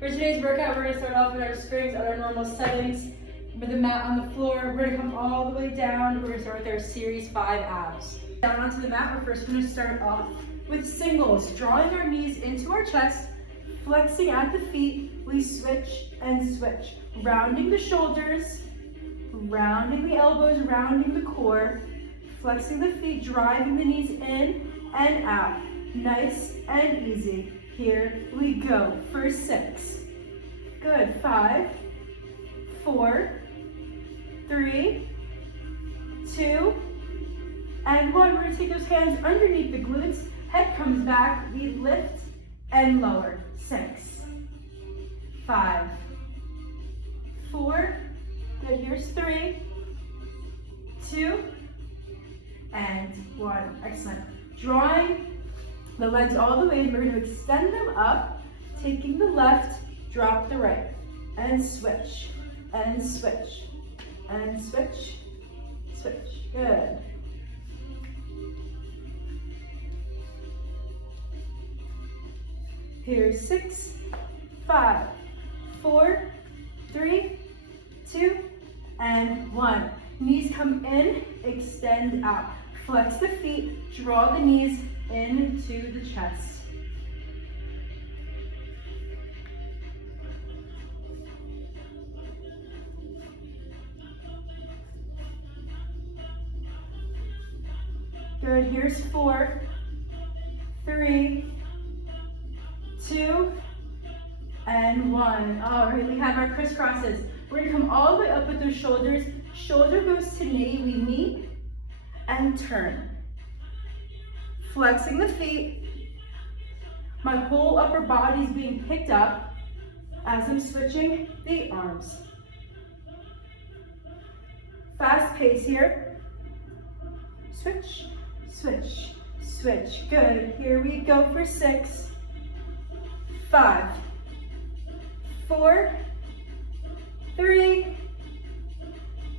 For today's workout, we're going to start off with our springs at our normal settings. With the mat on the floor, we're going to come all the way down. We're going to start with our series 5 abs. Down onto the mat, we're first going to start off with singles, drawing our knees into our chest, flexing at the feet. We switch and switch, rounding the shoulders, rounding the elbows, rounding the core, flexing the feet, driving the knees in and out. Nice and easy. Here we go for 6. Good. 5, 4, 3, 2, and 1. We're going to take those hands underneath the glutes. Head comes back. We lift and lower. 6, 5, 4. Good. Here's 3, 2, and 1. Excellent. Drawing the legs all the way in. We're going to extend them up, taking the left, drop the right, and switch, and switch, and switch, switch. Good. Here's 6, 5, 4, 3, 2, and 1. Knees come in, extend out. Flex the feet, draw the knees into the chest. Good. Here's 4, 3, 2, and 1. All right, we have our crisscrosses. We're going to come all the way up with those shoulders. Shoulder goes to knee. We meet and turn. Flexing the feet. My whole upper body is being picked up as I'm switching the arms. Fast pace here. Switch, switch, switch. Good. Here we go for 6, 5, 4, 3,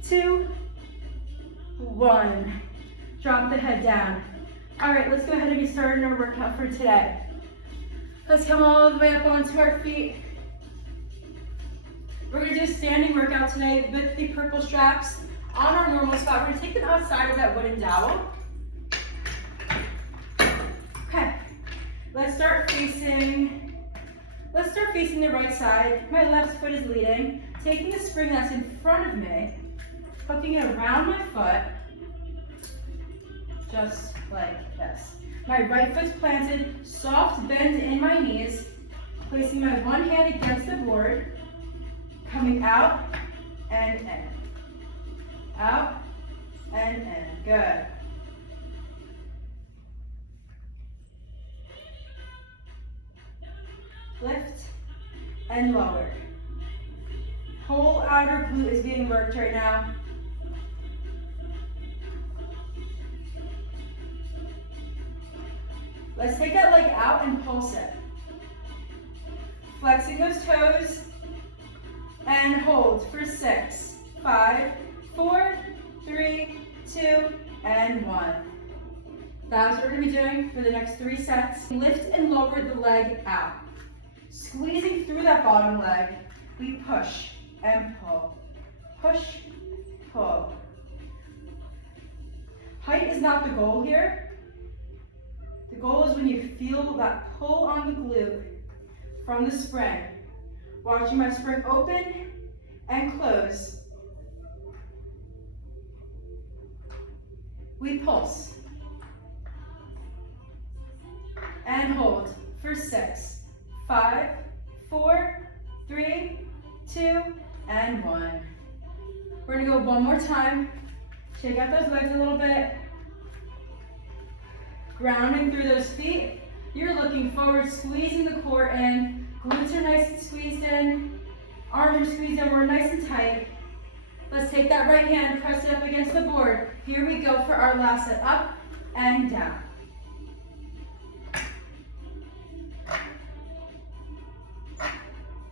2, 1. Drop the head down. All right, let's go ahead and get started on our workout for today. Let's come all the way up onto our feet. We're going to do a standing workout today with the purple straps on our normal spot. We're going to take them outside of that wooden dowel. Okay, let's start facing the right side. My left foot is leading, taking the spring that's in front of me, hooking it around my foot, just like this. My right foot's planted, soft bend in my knees, placing my one hand against the board, coming out and in. Out and in. Good. Lift and lower. Whole outer glute is being worked right now. Let's take that leg out and pulse it. Flexing those toes and hold for 6, 5, 4, 3, 2, and 1. That's what we're going to be doing for the next 3 sets. Lift and lower the leg out. Squeezing through that bottom leg, we push and pull. Push, pull. Height is not the goal here. The goal is when you feel that pull on the glute from the spring. Watching my spring open and close. We pulse. And hold for 6, 5, 4, 3, 2, and 1. We're going to go one more time. Shake out those legs a little bit. Grounding through those feet. You're looking forward, squeezing the core in. Glutes are nice and squeezed in. Arms are squeezed in. We're nice and tight. Let's take that right hand, press it up against the board. Here we go for our last set. Up and down.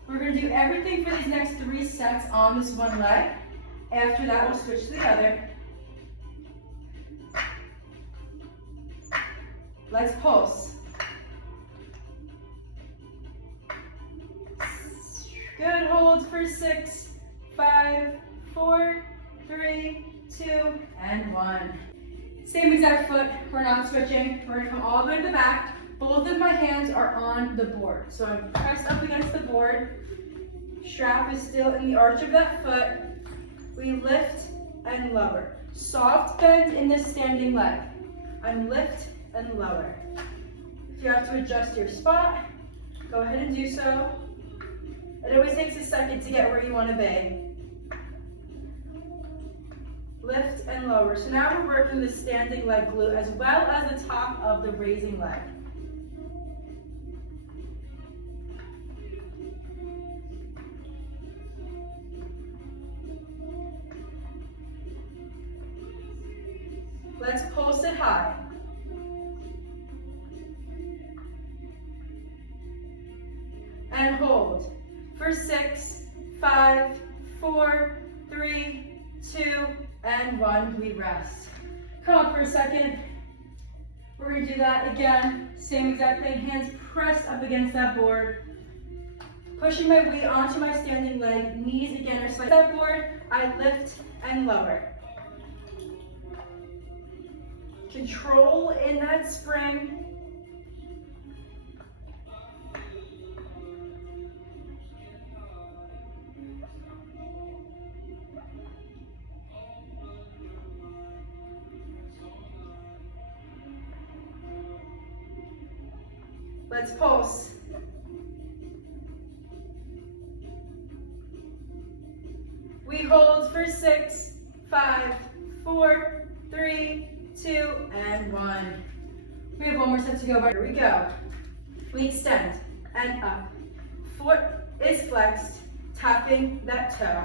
We're going to do everything for these next 3 sets on this one leg. After that, we'll switch to the other. Let's pulse. Good, hold for 6, 5, 4, 3, 2, and 1. Same exact foot, we're not switching. We're gonna come all the way to the back. Both of my hands are on the board. So I'm pressed up against the board. Strap is still in the arch of that foot. We lift and lower. Soft bend in the standing leg. I'm lift and lower. If you have to adjust your spot, go ahead and do so. It always takes a second to get where you want to be. Lift and lower. So now we're working the standing leg glute as well as the top of the raising leg. Let's pulse it high. And hold for 6, 5, 4, 3, 2, and 1. We rest. Come up for a second. We're going to do that again. Same exact thing. Hands pressed up against that board. Pushing my weight onto my standing leg. Knees again are slightly that board. I lift and lower. Control in that spring. Let's pulse. We hold for 6, 5, 4, 3, 2, and 1. We have one more set to go by. Here we go. We extend and up. Foot is flexed, tapping that toe.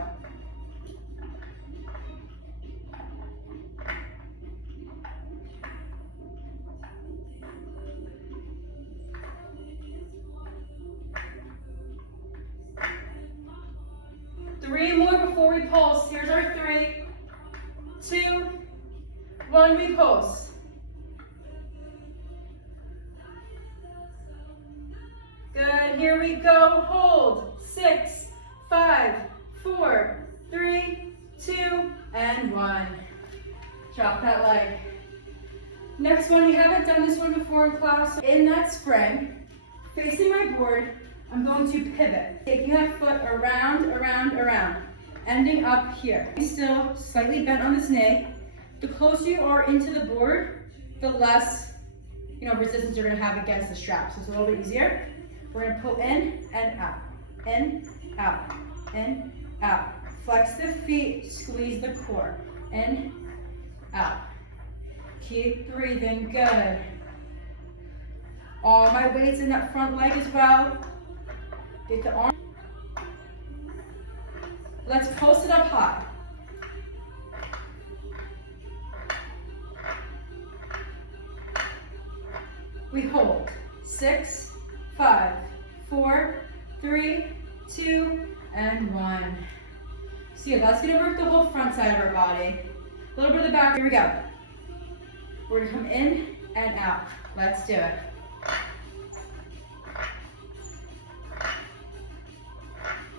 Three more before we pulse. Here's our 3, 2, 1, we pulse. Good, here we go, hold. 6, 5, 4, 3, 2, and 1. Drop that leg. Next one, we haven't done this one before in class. In that spring, facing my board, I'm going to pivot, taking that foot around, around, around, ending up here. Still slightly bent on this knee. The closer you are into the board, the less resistance you're gonna have against the strap. So it's a little bit easier. We're gonna pull in and out, in, out, in, out. Flex the feet, squeeze the core, in, out. Keep breathing, good. All my weight's in that front leg as well. Get the arm. Let's pulse it up high. We hold. 6, 5, 4, 3, 2, and 1. So yeah, that's gonna work the whole front side of our body. A little bit of the back. Here we go. We're gonna come in and out. Let's do it.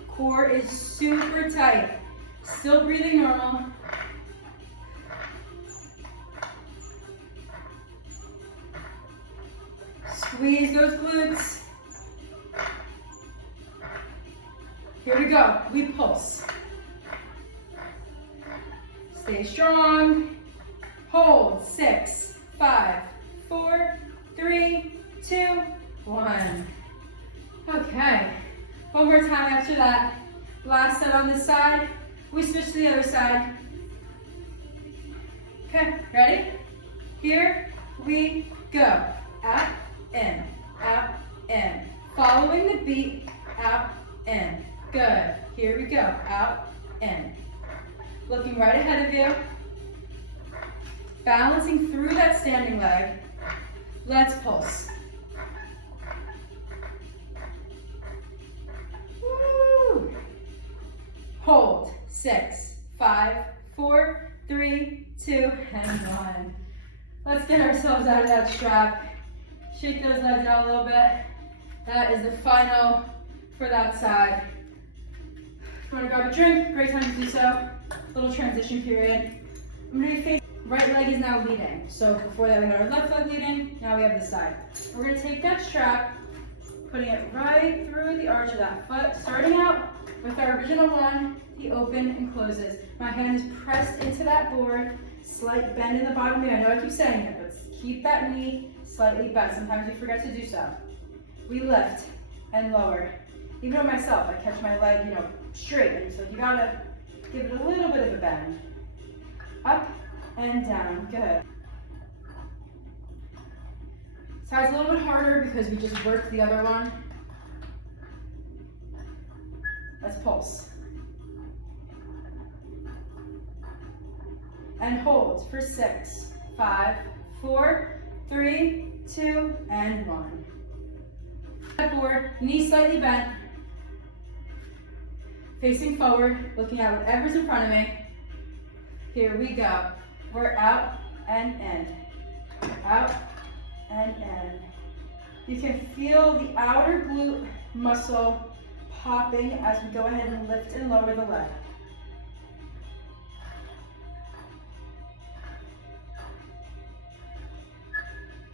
Core is super tight. Still breathing normal. Squeeze those glutes. Here we go. We pulse. Stay strong. Hold. 6, 5, 4, 3, 2, 1. Okay. One more time after that. Last set on this side. We switch to the other side. Okay, ready? Here we go. Out, in, out, in. Following the beat, out, in. Good. Here we go. Out, in. Looking right ahead of you. Balancing through that standing leg. Let's pulse. Woo. Hold. 6, 5, 4, 3, 2, and 1. Let's get ourselves out of that strap. Shake those legs out a little bit. That is the final for that side. If you want to grab a drink, great time to do so. Little transition period. I'm going to be facing, right leg is now leading. So before that we had our left leg leading, now we have the side. We're going to take that strap, putting it right through the arch of that foot, starting out with our original one, the open and closes. My hand is pressed into that board, slight bend in the bottom knee. I know I keep saying it, but keep that knee slightly bent. Sometimes we forget to do so. We lift and lower. Even with myself, I catch my leg, straight. And so you gotta give it a little bit of a bend. Up and down, good. Side's a little bit harder because we just worked the other one. Let's pulse. And hold for 6, 5, 4, 3, 2, and 1. Board, knee slightly bent, facing forward, looking at whatever's in front of me. Here we go. We're out and in, out and in. You can feel the outer glute muscle popping as we go ahead and lift and lower the leg.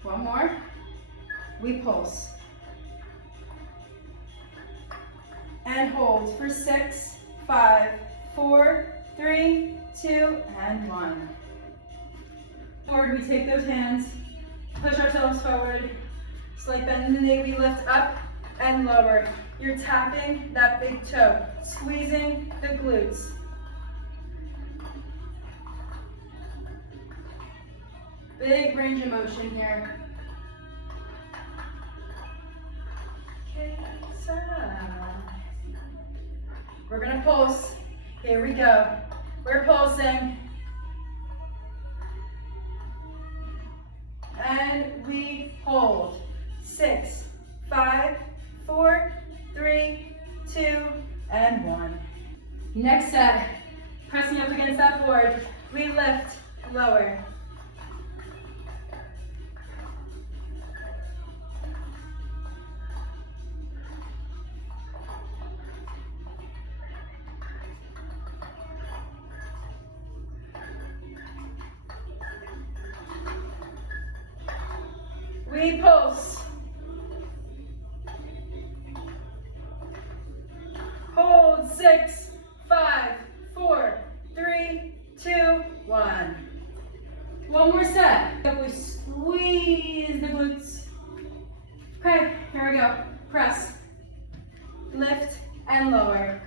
One more. We pulse. And hold for 6, 5, 4, 3, 2, and 1. Forward, we take those hands, push ourselves forward, slight bend in the knee, we lift up and lower. You're tapping that big toe, squeezing the glutes. Big range of motion here. Okay, so we're gonna pulse. Here we go. We're pulsing. And we hold. 6, 5, 4, 3, 2, and 1. Next set, pressing up against that board. We lift, lower. We pulse. Hold. 6, 5, 4, 3, 2, 1. One more set. We squeeze the glutes. Okay, here we go. Press, lift, and lower.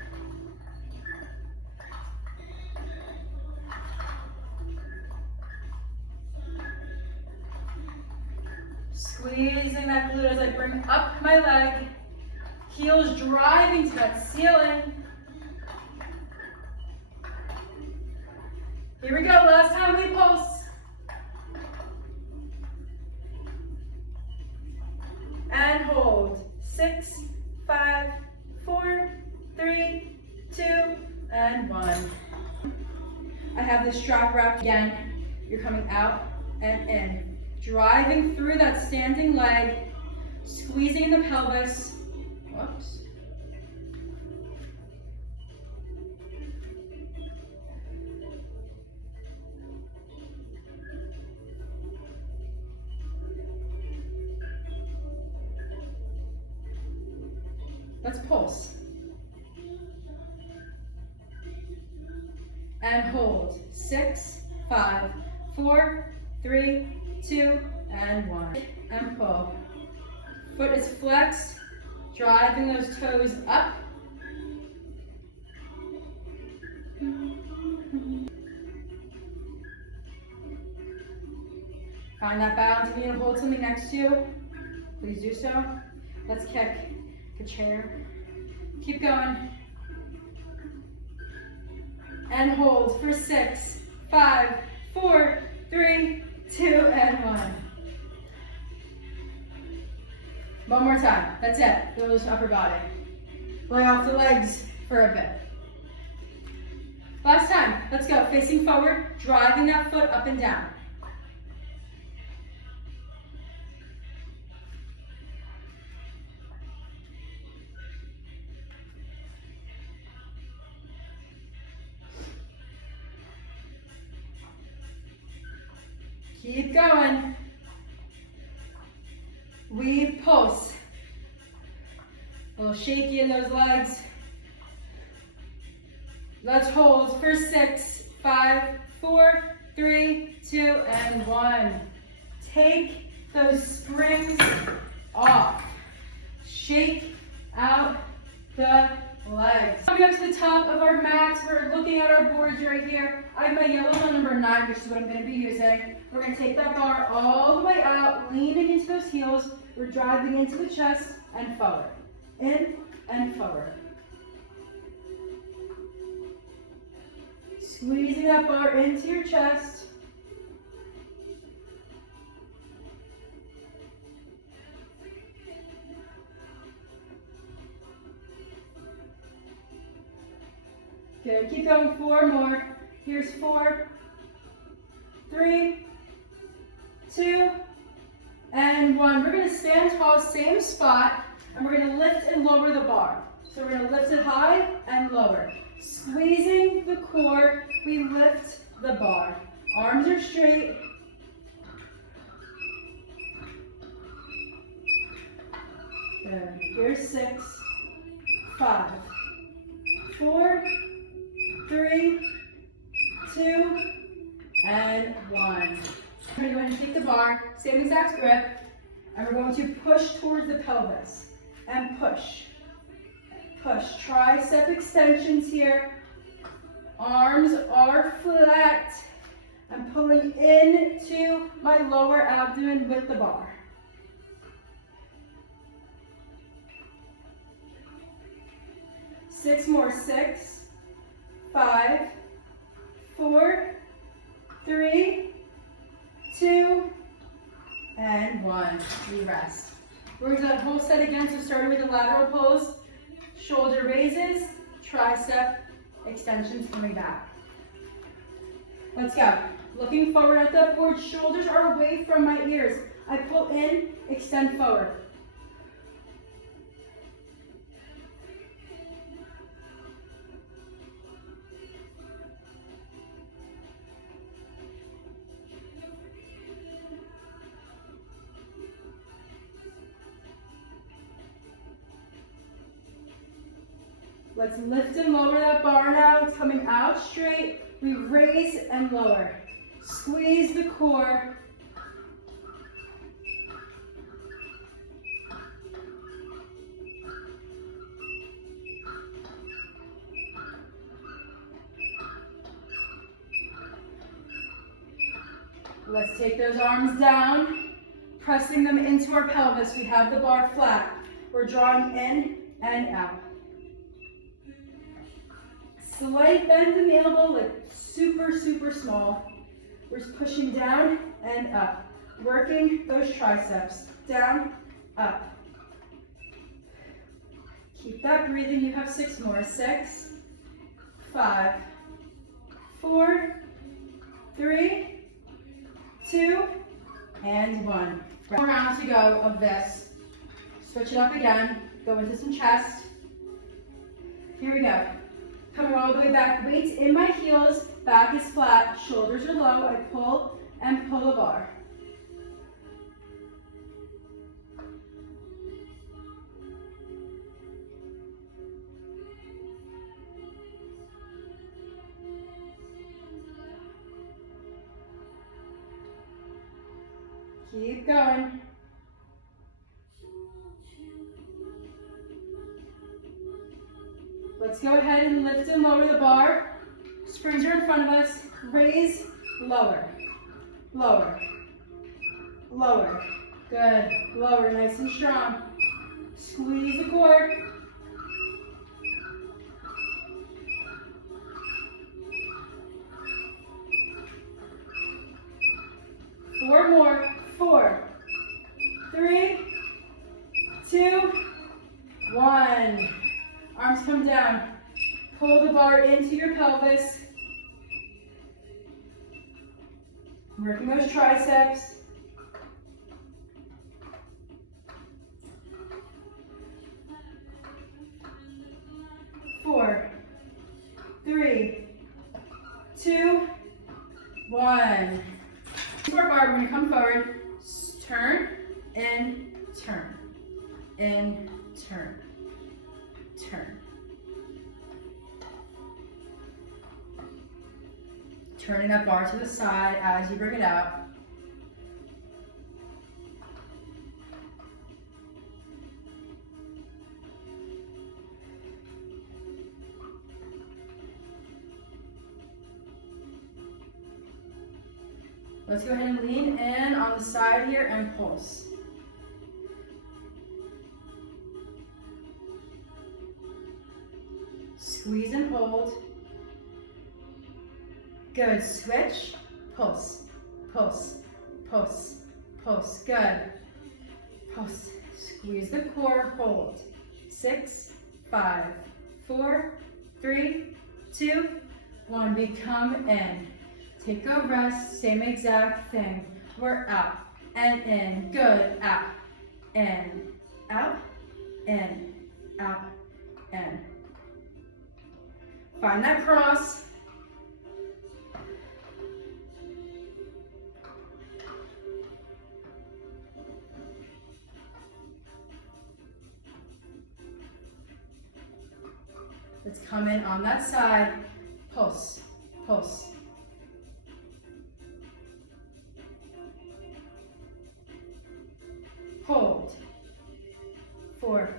Squeezing that glute as I bring up my leg, heels driving to that ceiling. Here we go, last time we pulse. And hold. 6, 5, 4, 3, 2, and 1. I have this strap wrapped again. You're coming out and in. Driving through that standing leg, squeezing the pelvis. Whoops. Let's pulse. And hold. 6, 5, 4, 3, 2, and 1. And pull. Foot is flexed, driving those toes up. Find that balance. If you need to hold something next to you, please do so. Let's kick the chair. Keep going. And hold for 6, 5, 4, 3, 2, and 1. One more time. That's it. Those upper body. Lay off the legs for a bit. Last time. Let's go. Facing forward, driving that foot up and down. Keep going. We pulse. A little shaky in those legs. Let's hold for 6, 5, 4, 3, 2, and 1. Take those springs off. Shake out the legs. Coming up to the top of our mats, we're looking at our boards right here. I have my yellow one, number 9, which is what I'm going to be using. We're going to take that bar all the way out, leaning into those heels. We're driving into the chest and forward. In and forward. Squeezing that bar into your chest. Good, keep going, 4 more. Here's 4, 3, 2, and 1. We're gonna stand tall, same spot, and we're gonna lift and lower the bar. So we're gonna lift it high and lower. Squeezing the core, we lift the bar. Arms are straight. Good, here's 6, 5, 4, 3, 2, and 1. I'm going to go ahead and take the bar, same exact grip, and we're going to push towards the pelvis. And push. Push. Tricep extensions here. Arms are flat. I'm pulling into my lower abdomen with the bar. Six more. 6, 5, 4, 3, 2, and 1. We rest. We're going to do that whole set again, so starting with the lateral pose, shoulder raises, tricep extensions coming back. Let's go. Looking forward at the board, shoulders are away from my ears. I pull in, extend forward. Let's lift and lower that bar now. It's coming out straight. We raise and lower. Squeeze the core. Let's take those arms down, pressing them into our pelvis. We have the bar flat. We're drawing in and out. Slight bend in the elbow, like super, super small. We're just pushing down and up. Working those triceps. Down, up. Keep that breathing. You have 6 more. 6, 5, 4, 3, 2, and 1. More rounds to go of this. Switch it up again. Go into some chest. Here we go. Coming all the way back, weights in my heels, back is flat, shoulders are low, I pull and pull the bar. Keep going. Let's go ahead and lift and lower the bar. Springs are in front of us. Raise, lower, lower, lower. Good. Lower, nice and strong. Squeeze the core. Four more. 4, 3, 2, 1. Arms come down. Pull the bar into your pelvis. Working those triceps. Four, 3, 2, 1. Our bar, we're going to turn. Turning that bar to the side as you bring it out. Let's go ahead and lean in on the side here and pulse. Squeeze and hold. Good. Switch. Pulse. Pulse. Pulse. Pulse. Good. Pulse. Squeeze the core. Hold. 6, 5, 4, 3, 2, 1. We come in. Take a rest. Same exact thing. We're out and in. Good. Out. In. Out. In. Out. In. Find that cross. Let's come in on that side. Pulse, pulse. Hold. 4,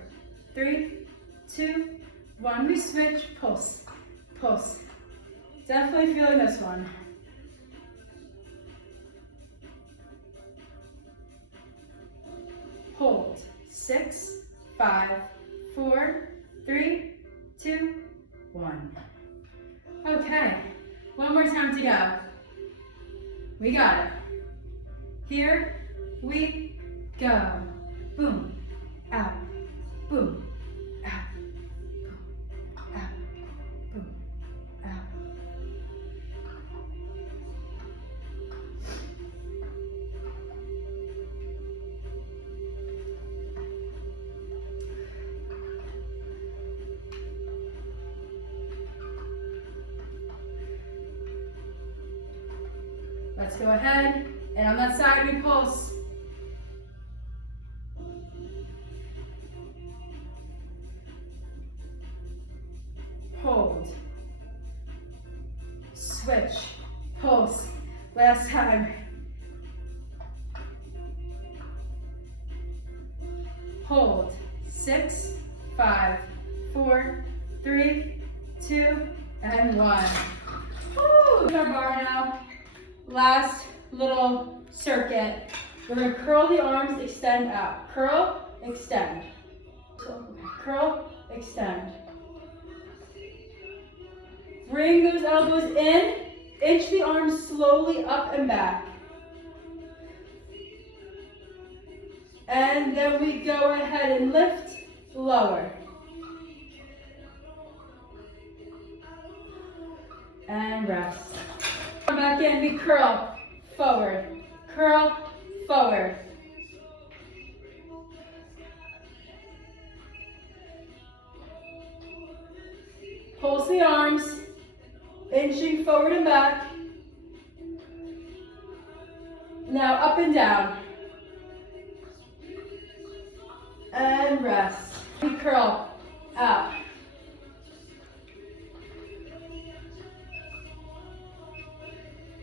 3, 2, 1. We switch. Pulse, pulse. Definitely feeling this one. Hold. 6, 5, 4, 3, 2, 1. Okay, one more time to go. We got it. Here we go. Boom, out, boom, out, boom, out, boom, out. Let's go ahead, and on that side we pulse. Hold. Switch. Pulse. Last time. Hold. 6, 5, 4, 3, 2, and 1. Woo! Our bar now. Last little circuit. We're going to curl the arms, extend out. Curl, extend. Curl, extend. Bring those elbows in. Inch the arms slowly up and back. And then we go ahead and lift, lower. And rest. Come back in, we curl, forward, curl, forward. Pulse the arms, inching forward and back. Now up and down. And rest. We curl, out.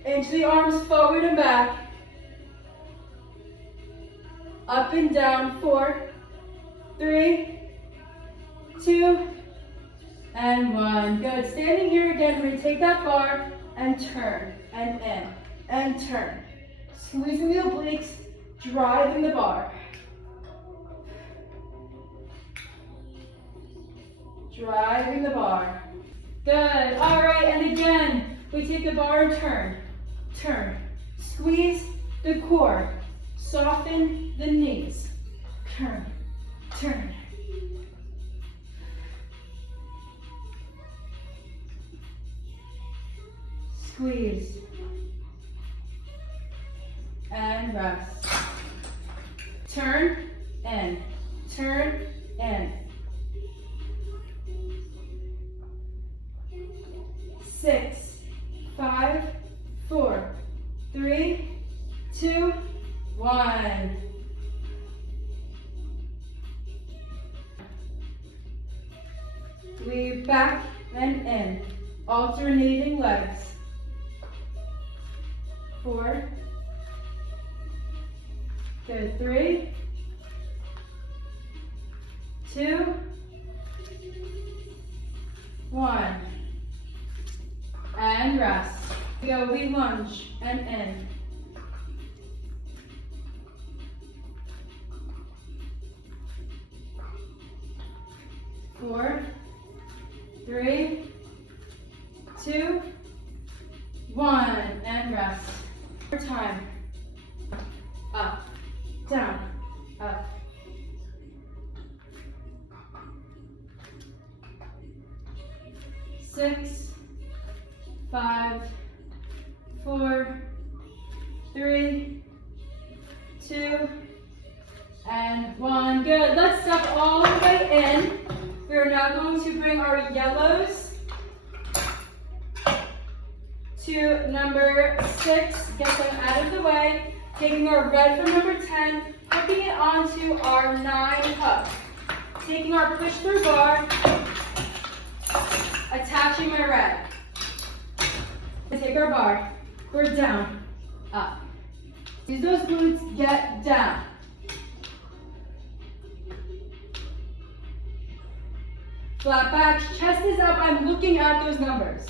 Inch the arms forward and back. Up and down. 4, 3, 2, and 1. Good. Standing here again, we're going to take that bar and turn and in and turn. Squeezing the obliques, driving the bar. Driving the bar. Good. All right, and again, we take the bar and turn. Turn. Squeeze the core. Soften the knees. Turn. Turn. Squeeze. And rest. Turn in. Turn in. 6, 5, 4, 3, 2, 1. Weave back and in. Alternating legs. 4. Good. 3, 2, 1. And rest. Go, we lunge and in. 4, 3, 2, 1, and rest. More time. Up, down, up. 6, 5, 4, 3, 2, and 1. Good. Let's step all the way in. We are now going to bring our yellows to number 6. Get them out of the way. Taking our red from number 10, hooking it onto our 9 hook. Taking our push through bar, attaching my red. Take our bar. We're down, up. Use those glutes, get down. Flat back, chest is up, I'm looking at those numbers.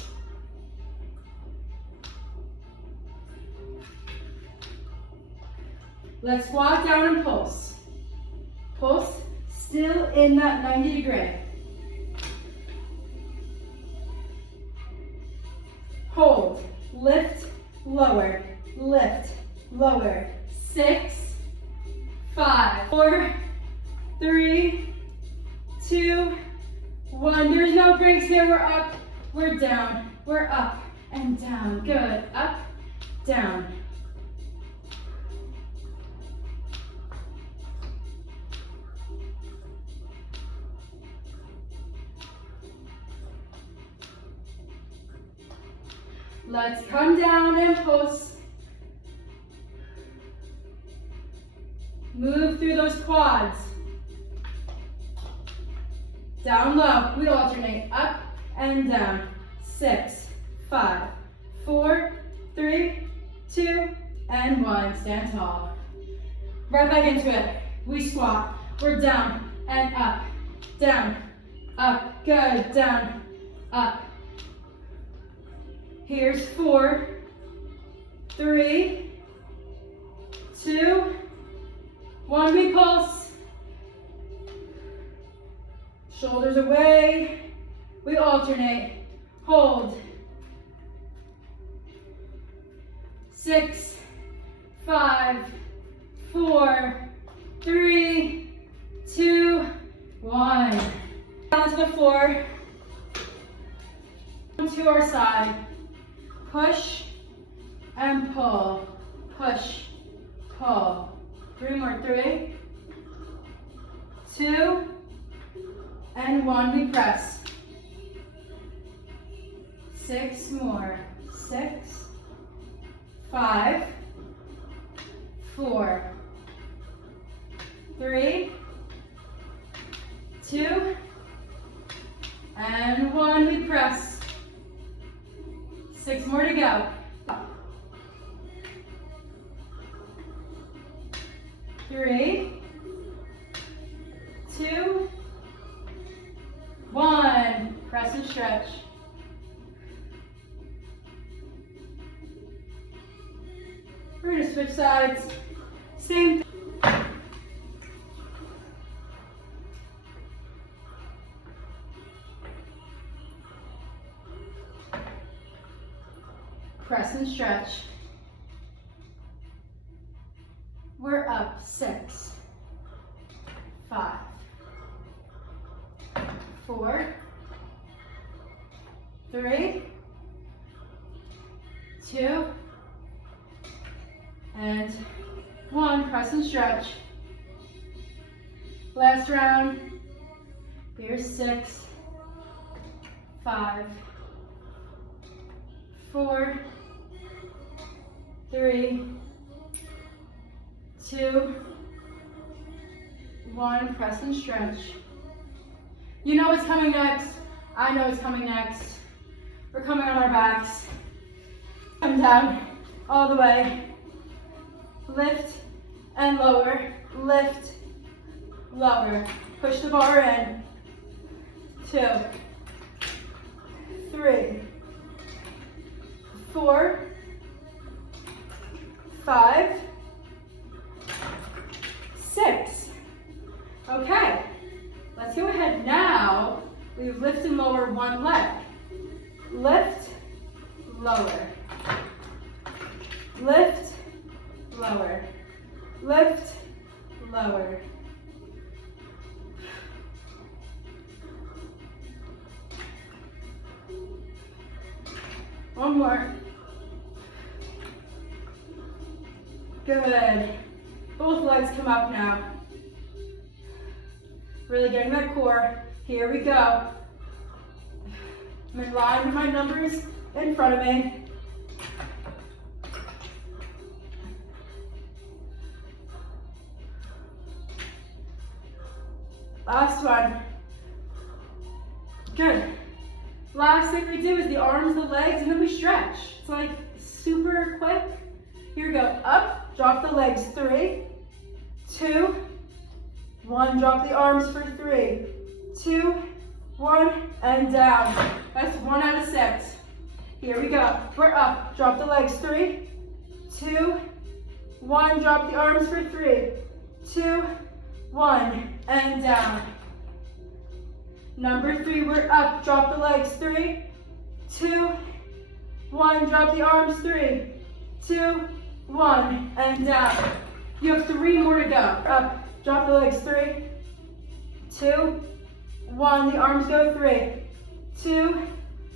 Let's squat down and pulse. Pulse, still in that 90 degree. Hold, lift, lower, lift, lower. 6, 5, 4, 3, 2, 1. There's no breaks here. We're up, we're down, we're up and down. Good. Up, down. Let's come down and pulse. Move through those quads. Down low, we alternate up and down. 6, 5, 4, 3, 2, and 1. Stand tall. Right back into it. We squat. We're down and up, down, up. Good. Down, up. Here's 4, 3, 2, 1. We pulse. Shoulders away. We alternate. Hold. 6, 5, 4, 3, 2, 1. Down to the floor. To our side. Push and pull. Push, pull. 3 more. 3, 2, and 1. We press. 6 more. 6, 5, 4, 3, 2, and 1. We press. 6 more to go. 3, 2, 1. Press and stretch. We're going to switch sides. Same. Press and stretch. We're up. 6, 5, 4, 3, 2, and 1. Press and stretch. Last round. Here's 6, 5, 4, 3, 2, 1. Press and stretch. You know what's coming next. I know it's coming next. We're coming on our backs. Come down all the way. Lift and lower, lift, lower. Push the bar in. 2, 3, 4, 5, 6. Okay, let's go ahead now. We lift and lower one leg. Lift, lower. Lift, lower. Lift, lower. One more. Good. Both legs come up now. Really getting that core. Here we go. I'm in line with my numbers in front of me. Last one. Good. Last thing we do is the arms, the legs, and then we stretch. It's like super quick. Here we go. Up, drop the legs. 3, 2, 1. Drop the arms for 3, 2, 1, and down. That's 1 out of 6. Here we go. We're up. Drop the legs. 3, 2, 1. Drop the arms for 3, 2, 1, and down. Number 3, we're up. Drop the legs. 3, 2, 1. Drop the arms. 3, 2, 1, and down. You have 3 more to go. Up. Drop the legs. 3, 2, 1. The arms go. 3, 2,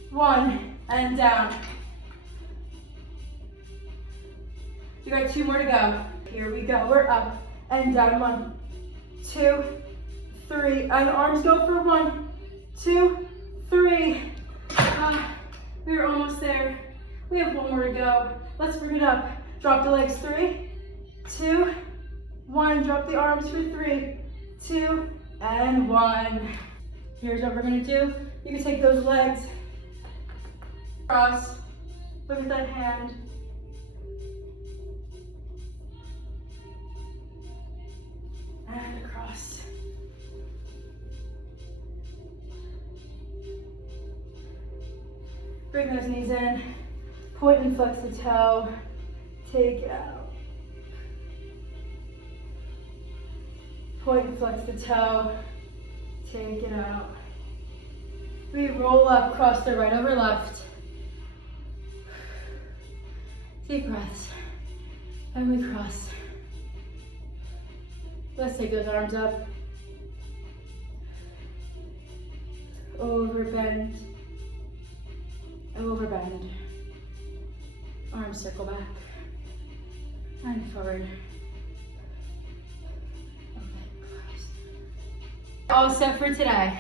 1, and down. You got 2 more to go. Here we go. We're up and down. 1, 2, 3. And arms go for 1, 2, 3. We're almost there. We have 1 more to go. Let's bring it up. Drop the legs. 3, 2, 1. Drop the arms for 3, 2, and 1. Here's what we're gonna do. You can take those legs, cross, look at that hand. And across. Bring those knees in, point and flex the toe, take it out. Point and flex the toe, take it out. We roll up, cross the right over left. Deep breaths, and we cross. Let's take those arms up. Over bend. Over bend. Arms circle back. And forward. Okay, cross. All set for today.